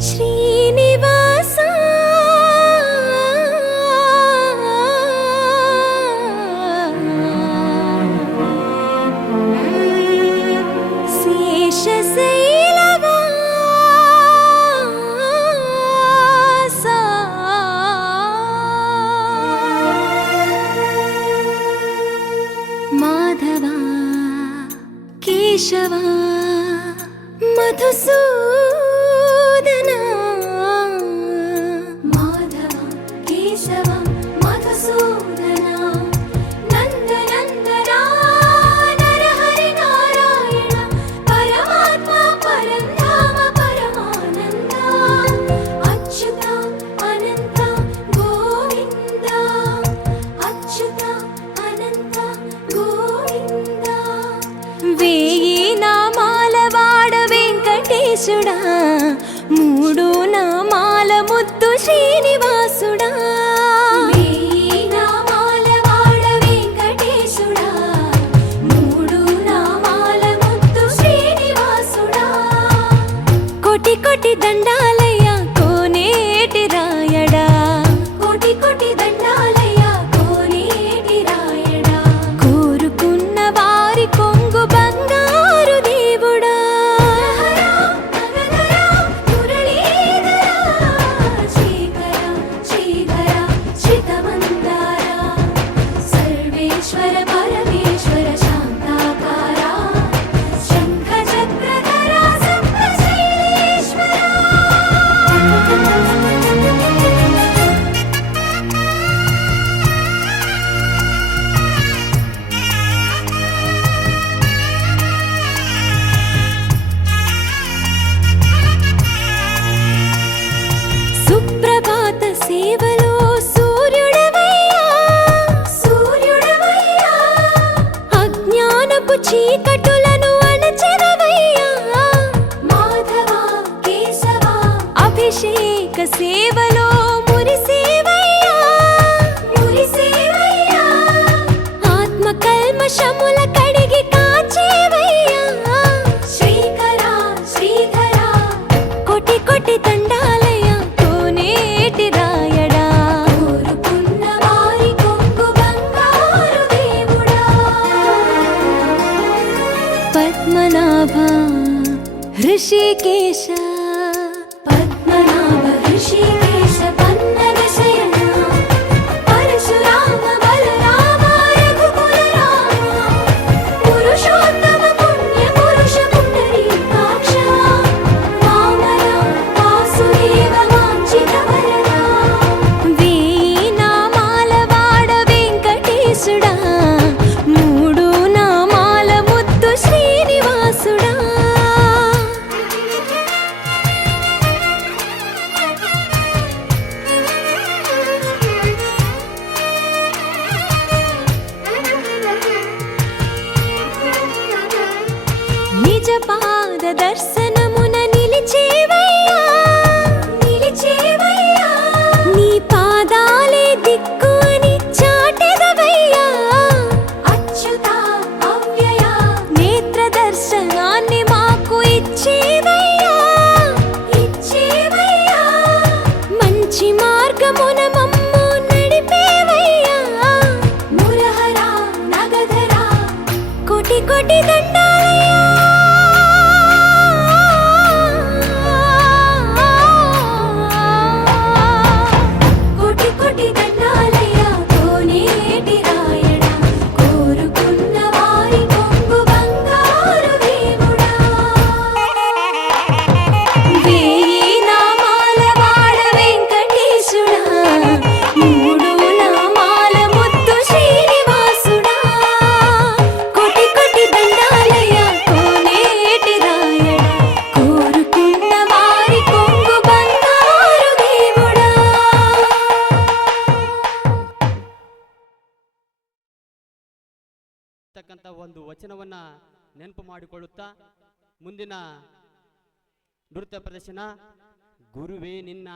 ಶ್ರೀನಿವಾಸ ಮಾಧವ ಕೇಶವ ಮಧುಸೂದನ ಮಾಧವ ಕೇಶವ ಮಧುಸೂದನ ನಂದ ನಂದನ ನರಹರಿ ನಾರಾಯಣ ಪರಮಾತ್ಮ ಪರಂಧಾಮ ಪರಮಾನಂದ ಅಚ್ಯುತ ಅನಂತ ಗೋವಿಂದ ಅಚ್ಯುತ ಅನಂತ ಗೋವಿಂದ వేయి నామాల వాడ వెంకటేశుడా మూడు నామాల ముద్దు శ్రీనివాసుడా వేయి నామాల వాడ వెంకటేశుడా మూడు నామాల ముద్దు శ్రీనివాసుడా కోటి కోటి దండాలయ్య కోనేటి రాయడా కోటి కోటి దండాలయ్య కోనేటి రాయడా కోరుకున్న వారి కొంగు బంగారు దేవుడా శ్రీకర శ్రీధర శ్రితమందార సర్వేశ్వర పరమేశ్వర శాంతాకార శంఖ చక్రధర సప్తశైలేశ్వర సుప్రభాత సేవలో సూర్యుడవయ్యా సూర్యుడవయ్యా అజ్ఞానపు చీకటులను అణచెదవయ్యా మాధవ కేశవ అభిషేక సేవలో మురిసేవయ్యా మురిసేవయ్యా ఆత్మ కల్మషముల కడిగి కాచేవయ్యా శ్రీకర శ్రీధర కోటి కోటి దండాలయ కోనేటి రాయడా కోరుకున్న వారి కొంగు బంగారు దేవుడా పద్మనాభ హృషికేశ పద్మనాభ హృషికేశ పన్నగ శయన పరశురామ బలరామ రఘుకుల రామ పురుషోత్తమ పుణ్య పురుష పుండరీకాక్ష వామన వాసుదేవ వాంఛిత వరద వేయి నామాల వాడ వెంకటేశుడా మూడు నామాల ముద్దు శ్రీనివాసుడా నిజ పాద దర్శనమున నిలిచేవయ్యా నిలిచేవయ్యా నీ పాదాలే దిక్కు అని చాటెదవయ్యా అచ్యుత అవ్యయ నేత్ర దర్శనాన్ని మాకు ఇచ్చేవయ్యా ఇచ్చేవయ్యా మంచి మార్గమున మమ్ము నడిపేవయ్యా మురహర నగధర కోటి కోటి దండాలయ్యా కోటి కోటి దండాలయ్య కోనేటి రాయడా కోరుకున్న వారి కొంగు బంగారు దేవుడా వేయి నామాల వాడ వెంకటేశుడా మూడు నామాల ముద్దు శ్రీనివాసుడా కోటి కోటి దండాలయ్య కోనేటి రాయడా కోరుకున్న వారి కొంగు బంగారు దేవుడా ತಕ್ಕಂತ ಒಂದು ವಚನವನ್ನ ನೆನಪು ಮಾಡಿಕೊಳ್ಳುತ್ತಾ ಮುಂದಿನ ನೃತ್ಯ ಪ್ರದರ್ಶನ ಗುರುವೇ ನಿನ್ನ